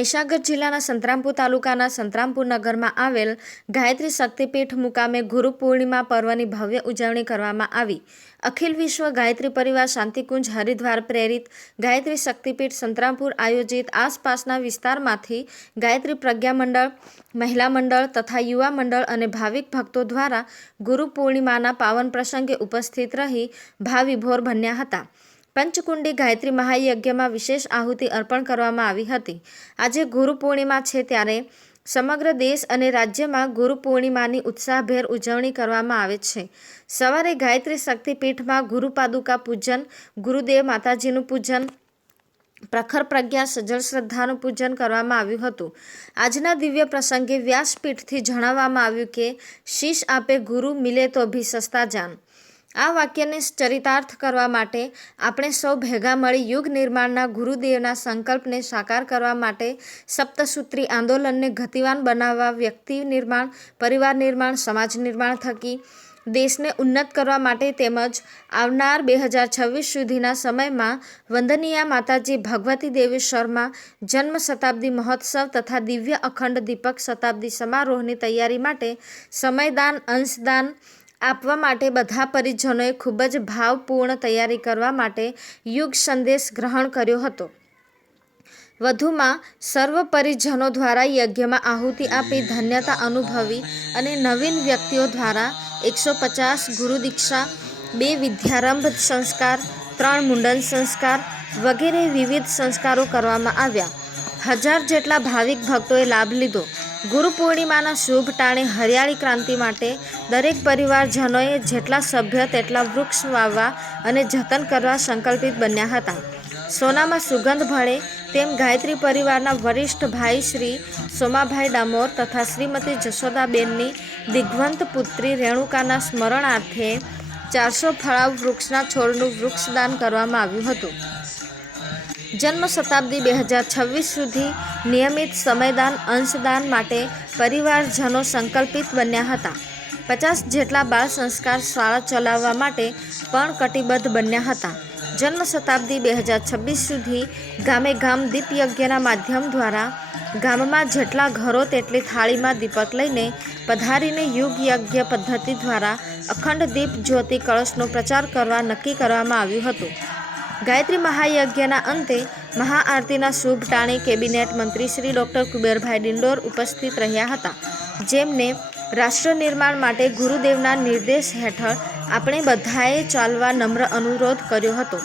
મહીસાગર જિલ્લાના સંતરામપુર તાલુકાના સંતરામપુર નગરમાં આવેલ ગાયત્રી શક્તિપીઠ મુકામે ગુરુ પૂર્ણિમા પર્વની ભવ્ય ઉજવણી કરવામાં આવી. અખિલ વિશ્વ ગાયત્રી પરિવાર શાંતિકુંજ હરિદ્વાર પ્રેરિત ગાયત્રી શક્તિપીઠ સંતરામપુર આયોજિત આસપાસના વિસ્તારમાંથી ગાયત્રી પ્રજ્ઞા મંડળ, મહિલા મંડળ તથા યુવા મંડળ અને ભાવિક ભક્તો દ્વારા ગુરુ પૂર્ણિમાના પાવન પ્રસંગે ઉપસ્થિત રહી ભાવિભોર બન્યા હતા. પંચકુંડી ગાયત્રી મહાયજ્ઞમાં વિશેષ આહુતિ અર્પણ કરવામાં આવી હતી. આજે ગુરુ પૂર્ણિમા છે ત્યારે સમગ્ર દેશ અને રાજ્યમાં ગુરુ પૂર્ણિમાની ઉત્સાહભેર ઉજવણી કરવામાં આવે છે. સવારે ગાયત્રી શક્તિપીઠમાં ગુરુ પાદુકા પૂજન, ગુરુદેવ માતાજીનું પૂજન, પ્રખર પ્રજ્ઞા સજળ શ્રદ્ધાનું પૂજન કરવામાં આવ્યું હતું. આજના દિવ્ય પ્રસંગે વ્યાસપીઠથી જણાવવામાં આવ્યું કે શીશ આપે ગુરુ, મિલે તો ભી સસ્તા જાન. આ વાક્યને ચરિતાર્થ કરવા માટે આપણે સૌ ભેગા મળી યુગ નિર્માણના ગુરુદેવના સંકલ્પને સાકાર કરવા માટે સપ્તસૂત્રી આંદોલનને ગતિવાન બનાવવા, વ્યક્તિ નિર્માણ, પરિવાર નિર્માણ, સમાજ નિર્માણ થકી દેશને ઉન્નત કરવા માટે તેમજ આવનાર બે હજાર છવ્વીસ સુધીના સમયમાં વંદનીય માતાજી ભગવતી દેવી શર્મા જન્મ શતાબ્દી મહોત્સવ તથા દિવ્ય અખંડ દીપક શતાબ્દી સમારોહની તૈયારી માટે સમયદાન, અંશદાન આપવા માટે બધા પરિજનોએ ખૂબ જ ભાવપૂર્ણ તૈયારી કરવા માટે યુગ સંદેશ ગ્રહણ કર્યો હતો. વધુમાં, સર્વ પરિજનો દ્વારા યજ્ઞમાં આહુતિ આપી ધન્યતા અનુભવી અને નવીન વ્યક્તિઓ દ્વારા એકસો પચાસ ગુરુદીક્ષા બે વિદ્યારંભ સંસ્કાર, ત્રણ મુંડન સંસ્કાર વગેરે વિવિધ સંસ્કારો કરવામાં આવ્યા. હજાર જેટલા ભાવિક ભક્તોએ લાભ લીધો. ગુરુ પૂર્ણિમાના શુભ ટાણે હરિયાળી ક્રાંતિ માટે દરેક પરિવારજનોએ જેટલા સભ્ય તેટલા વૃક્ષ વાવવા અને જતન કરવા સંકલ્પિત બન્યા હતા. સોનામાં સુગંધ ભળે તેમ ગાયત્રી પરિવારના વરિષ્ઠ ભાઈ શ્રી સોમાભાઈ ડામોર તથા શ્રીમતી જશોદાબેનની દિગ્વંત પુત્રી રેણુકાના સ્મરણાર્થે ચારસો ફળાવ વૃક્ષના છોડનું વૃક્ષદાન કરવામાં આવ્યું હતું. જન્મ શતાબ્દી બે હજાર છવ્વીસ સુધી નિયમિત સમયદાન, અંશદાન માટે પરિવારજનો સંકલ્પિત બન્યા હતા. પચાસ જેટલા બાળ સંસ્કાર શાળા ચલાવવા માટે પણ કટિબદ્ધ બન્યા હતા. જન્મ શતાબ્દી બે હજાર છવ્વીસ સુધી ગામે ગામ દીપયજ્ઞના માધ્યમ દ્વારા ગામમાં જેટલા ઘરો તેટલી થાળીમાં દીપક લઈને પધારીને યુગ યજ્ઞ પદ્ધતિ દ્વારા અખંડ દીપ જ્યોતિ કળશનો પ્રચાર કરવા નક્કી કરવામાં આવ્યું હતું. ગાયત્રી મહાયજ્ઞના અંતે મહાઆરતીના શુભ ટાણે કેબિનેટ મંત્રી શ્રી ડૉક્ટર કુબેરભાઈ ડિંડોર ઉપસ્થિત રહ્યા હતા. જેમને રાષ્ટ્ર નિર્માણ માટે ગુરુદેવના નિર્દેશ હેઠળ આપણે બધાએ ચાલવા નમ્ર અનુરોધ કર્યો હતો.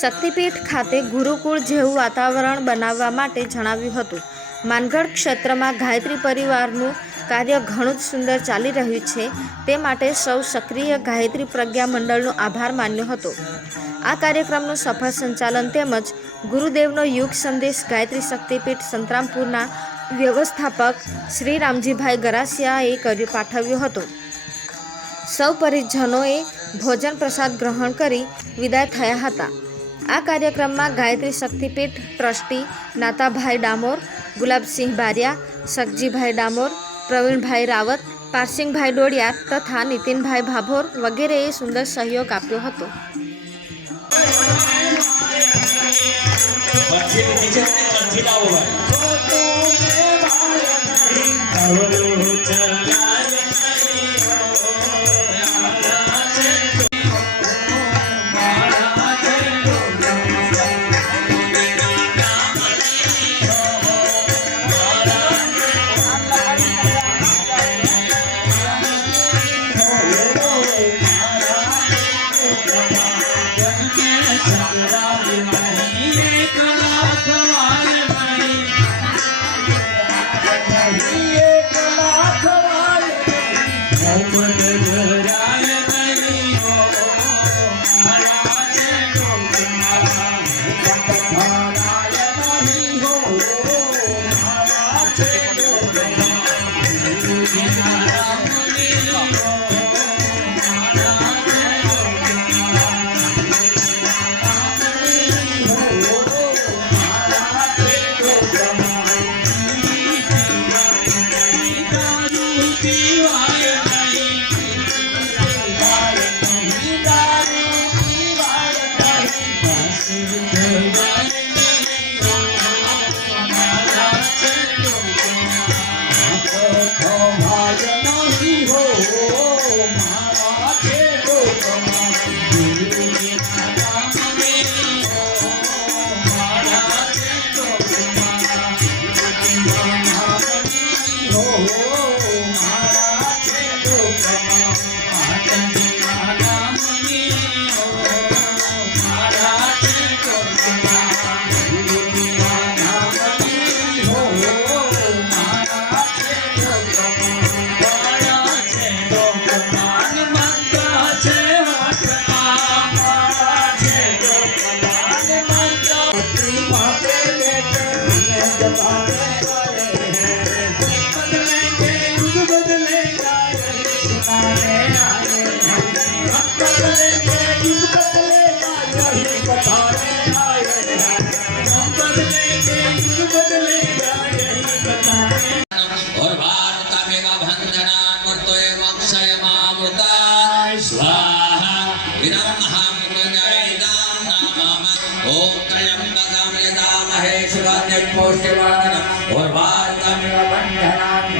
શક્તિપીઠ ખાતે ગુરુકુળ જેવું વાતાવરણ બનાવવા માટે જણાવ્યું હતું. માનગઢ ક્ષેત્રમાં ગાયત્રી પરિવારનું કાર્ય ઘણું જ સુંદર ચાલી રહ્યું છે. તે માટે સૌ સક્રિય ગાયત્રી પ્રજ્ઞા મંડળનો આભાર માન્યો હતો. આ કાર્યક્રમનું સફળ સંચાલન તેમજ ગુરુદેવનો યુગ સંદેશ ગાયત્રી શક્તિપીઠ સંતરામપુરના વ્યવસ્થાપક શ્રી રામજીભાઈ ગરાસિયાએ કર્યું પાઠવ્યો હતો. સૌ પરિજનોએ ભોજન પ્રસાદ ગ્રહણ કરી વિદાય થયા હતા. આ કાર્યક્રમમાં ગાયત્રી શક્તિપીઠ ટ્રસ્ટી નાતાભાઈ ડામોર, ગુલાબસિંહ બારિયા સગજીભાઈ ડામોર, પ્રવીણભાઈ રાવત પારસિંગભાઈ ડોડિયા તથા નીતિનભાઈ ભાભોર વગેરેએ સુંદર સહયોગ આપ્યો હતો. પછી નીચે કંઠી લાવો ભાઈ.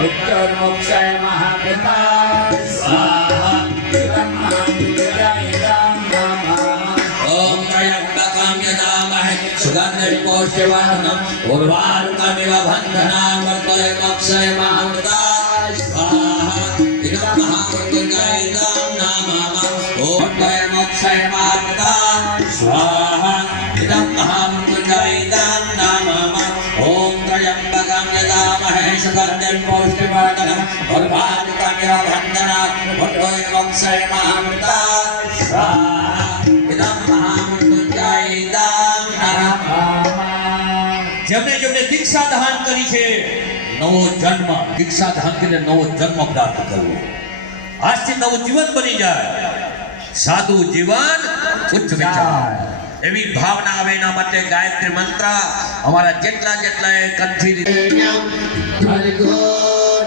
पुत्रोन्मोक्षाय महाकृता स्वाहा सुगन्धविपोष्यवाहनम् उर्वारुकमिव बन्धनान् वर्तय मोक्षय महामृता स्वाहा इदं महाकृतिकाय જેમને જેમને દીક્ષા દાન કરી છે, નવો જન્મ દીક્ષા દાન કરીને નવો જન્મ પ્રાપ્ત કરવો. આજથી નવું જીવન બની જાય. સાદું જીવન ઉચ્ચ વિચાર. એવી ભાવના આવે એના માટે ગાયત્રી મંત્ર અમારા જેટલા જેટલા કંઠી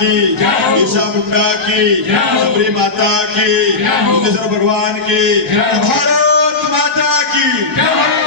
की बिरसा मुंडा की सबरी माता की भगवान की भारत माता की